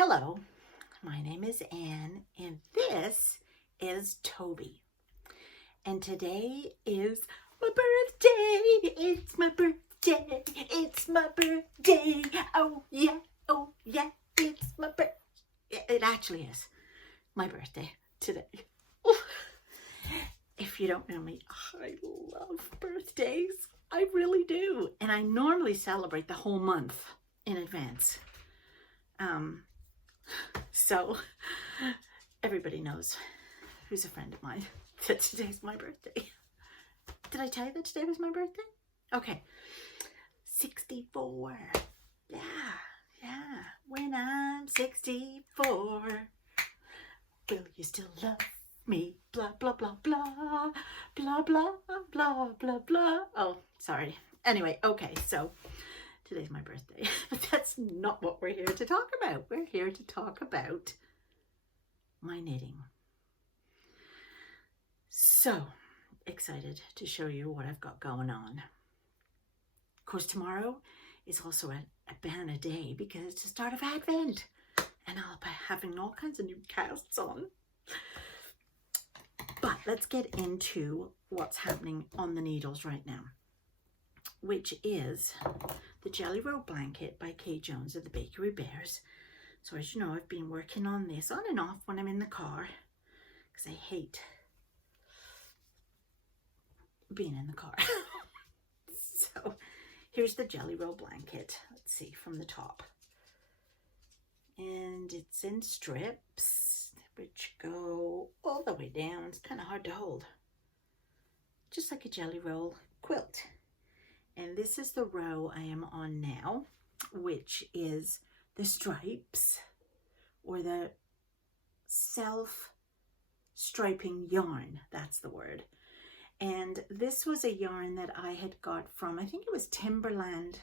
Hello, my name is Anne, and this is Toby. And today is my birthday. It's my birthday. It's my birthday. Oh yeah, it's my birthday. It actually is my birthday today. If you don't know me, I love birthdays. I really do. And I normally celebrate the whole month in advance. So everybody knows who's a friend of mine that today's my birthday. Did I tell you that today was my birthday? Okay. 64. Yeah. When I'm 64, will you still love me? Blah, blah, blah, blah. Blah, blah, blah, blah, blah. Oh, sorry. Anyway, okay, so today's my birthday, but that's not what we're here to talk about. We're here to talk about my knitting. So excited to show you what I've got going on. Of course, tomorrow is also a banner day because it's the start of Advent, and I'll be having all kinds of new casts on. But let's get into what's happening on the needles right now, which is the Jelly Roll Blanket by Kay Jones of the Bakery Bears. So as you know, I've been working on this on and off when I'm in the car because I hate being in the car. So here's the Jelly Roll Blanket. Let's see from the top. And it's in strips which go all the way down. It's kind of hard to hold. Just like a Jelly Roll quilt. And this is the row I am on now, which is the stripes or the self-striping yarn. That's the word. And this was a yarn that I had got from, I think it was Timberland.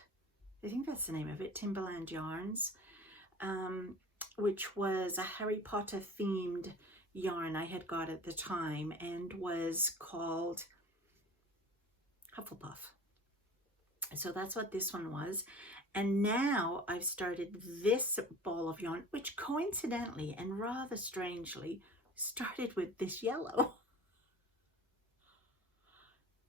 I think that's the name of it, Timberland Yarns, which was a Harry Potter themed yarn I had got at the time and was called Hufflepuff. So that's what this one was. And now I've started this ball of yarn, which coincidentally and rather strangely started with this yellow.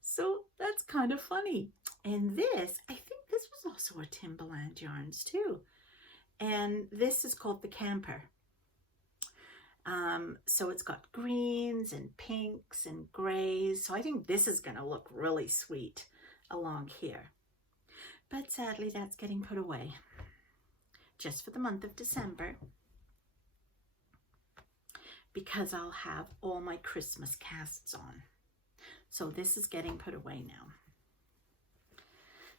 So that's kind of funny. And this, I think this was also a Timberland Yarns too. And this is called the Camper. So it's got greens and pinks and grays. So I think this is going to look really sweet along here. But sadly, that's getting put away just for the month of December because I'll have all my Christmas casts on. So this is getting put away now.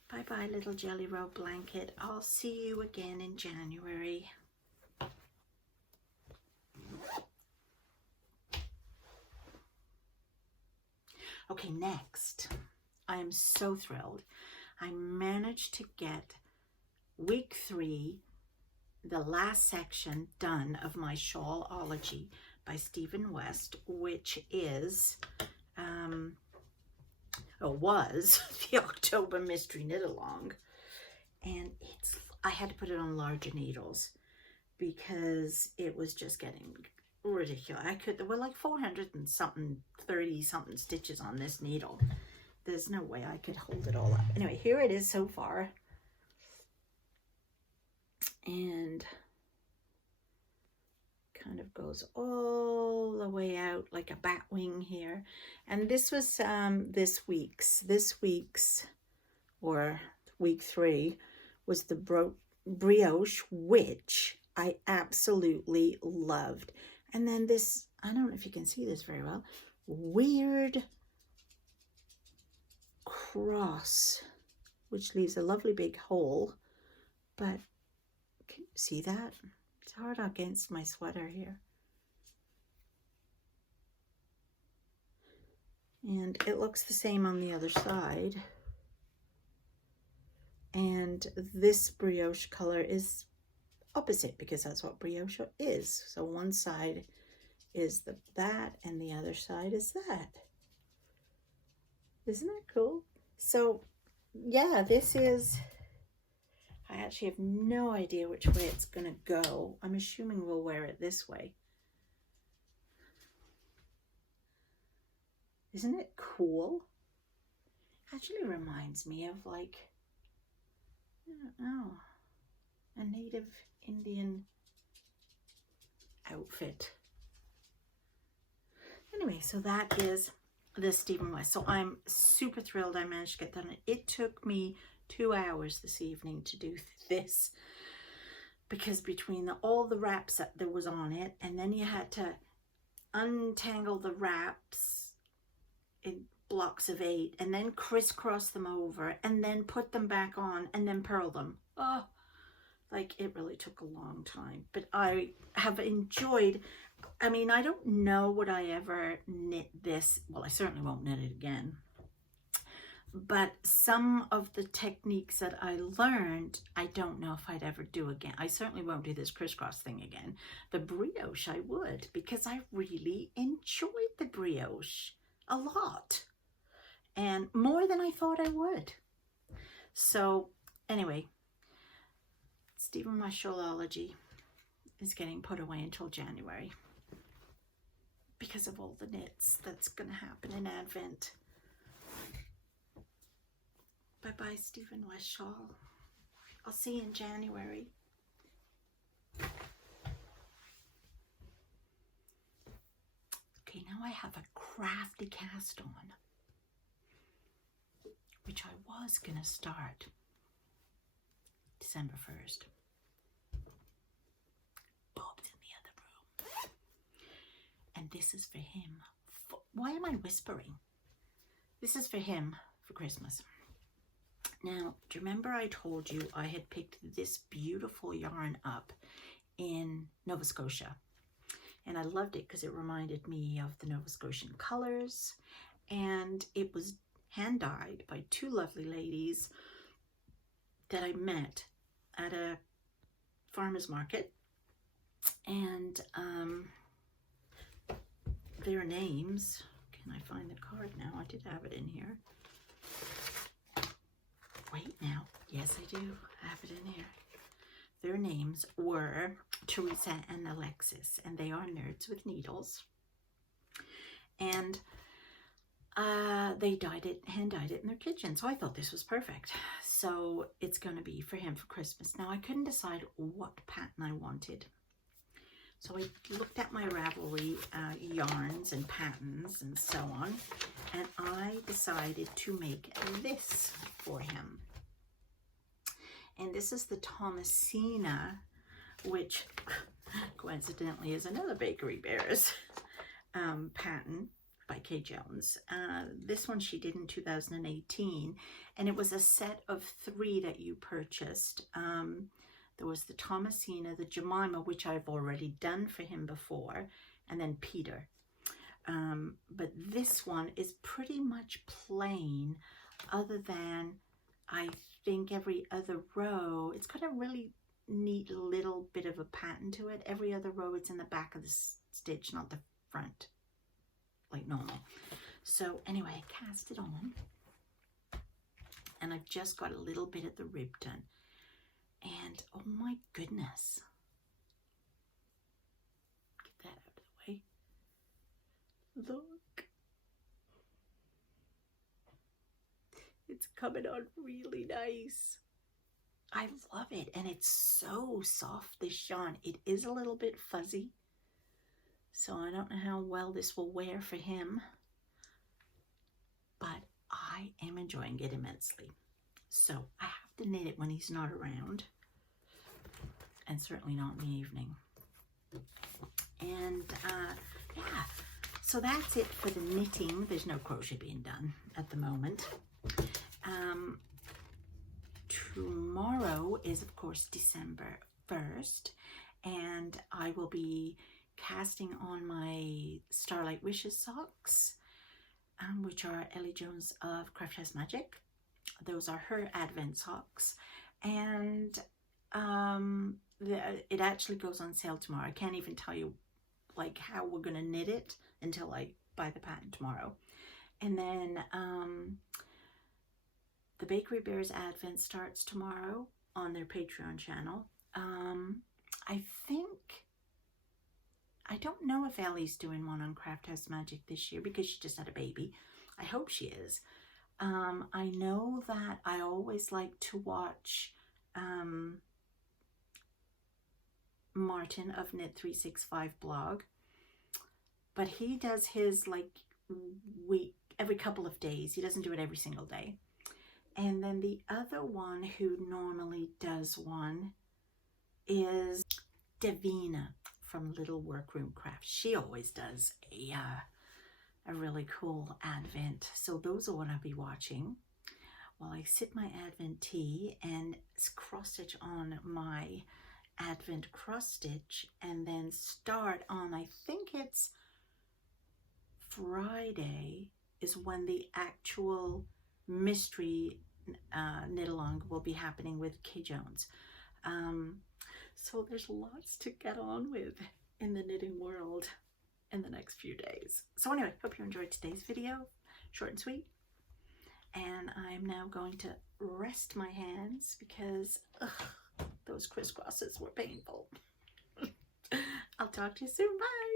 Bye-bye, little Jelly Roll Blanket. I'll see you again in January. Okay, next, I am so thrilled. I managed to get week 3, the last section done of my Shawlology by Stephen West, which is, was the October Mystery Knit Along. And I had to put it on larger needles because it was just getting ridiculous. There were like 400 and something, 30 something stitches on this needle. There's no way I could hold it all up. Anyway, here it is so far. And kind of goes all the way out like a bat wing here. And this was this week's, or week 3, was the brioche, which I absolutely loved. And then this, I don't know if you can see this very well, weird cross, which leaves a lovely big hole, but can you see that? It's hard against my sweater here. And it looks the same on the other side. And this brioche color is opposite because that's what brioche is. So one side is that and the other side is that. Isn't that cool? So yeah, this is I actually have no idea which way it's going to go. I'm assuming we'll wear it this way. Isn't it cool? Actually reminds me of, like, I don't know, a native Indian outfit. Anyway, so that is the Stephen West. So I'm super thrilled I managed to get done. It took me 2 hours this evening to do this, because between all the wraps that there was on it, and then you had to untangle the wraps in blocks of 8 and then crisscross them over and then put them back on and then purl them. Oh, like, it really took a long time, but I have enjoyed. I mean, I don't know would I ever knit this. Well, I certainly won't knit it again, but some of the techniques that I learned, I don't know if I'd ever do again. I certainly won't do this crisscross thing again. The brioche I would, because I really enjoyed the brioche a lot, and more than I thought I would. So anyway, Stephen West Shawlology is getting put away until January because of all the knits that's going to happen in Advent. Bye-bye, Stephen West Shawl. I'll see you in January. Okay, now I have a crafty cast on, which I was going to start December 1st. Bob's in the other room. And this is for him. Why am I whispering? This is for him for Christmas. Now, do you remember I told you I had picked this beautiful yarn up in Nova Scotia? And I loved it because it reminded me of the Nova Scotian colors. And it was hand dyed by 2 lovely ladies that I met at a farmer's market. And their names, can I find the card now? I did have it in here. Wait now, yes I do have it in here. Their names were Teresa and Alexis, and they are nerds with needles. And they dyed it, hand dyed it in their kitchen. So I thought this was perfect. So it's going to be for him for Christmas. Now I couldn't decide what pattern I wanted. So I looked at my Ravelry yarns and patterns and so on, and I decided to make this for him. And this is the Thomasina, which coincidentally is another Bakery Bears pattern by Kay Jones. This one she did in 2018, and it was a set of 3 that you purchased. There was the Thomasina, the Jemima, which I've already done for him before, and then Peter. But this one is pretty much plain, other than I think every other row, it's got a really neat little bit of a pattern to it. Every other row, it's in the back of the stitch, not the front, like normal. So anyway, I cast it on, and I've just got a little bit of the rib done. And oh my goodness, get that out of the way. Look, it's coming on really nice. I love it, and it's so soft, this yarn. It is a little bit fuzzy, so I don't know how well this will wear for him, but I am enjoying it immensely. So I have to knit it when he's not around, and certainly not in the evening. And yeah, so that's it for the knitting. There's no crochet being done at the moment. Tomorrow is, of course, December 1st, and I will be casting on my Starlight Wishes socks, which are Ellie Jones of Craft House Magic. Those are her Advent socks, and it actually goes on sale tomorrow. I can't even tell you like how we're gonna knit it until I buy the pattern tomorrow. And then the Bakery Bears Advent starts tomorrow on their Patreon channel. I don't know if Ellie's doing one on Craft House Magic this year because she just had a baby. I hope she is. I know that I always like to watch Martin of Knit365 blog, but he does his like every couple of days. He doesn't do it every single day. And then the other one who normally does one is Davina from Little Workroom Crafts. She always does a really cool Advent. So those are what I'll be watching while I sip my Advent tea and cross stitch on my Advent cross stitch, and then start on, I think it's Friday is when the actual mystery knit along will be happening with Kay Jones. So there's lots to get on with in the knitting world in the next few days. So anyway, hope you enjoyed today's video, short and sweet. And I'm now going to rest my hands because those crisscrosses were painful. I'll talk to you soon. Bye.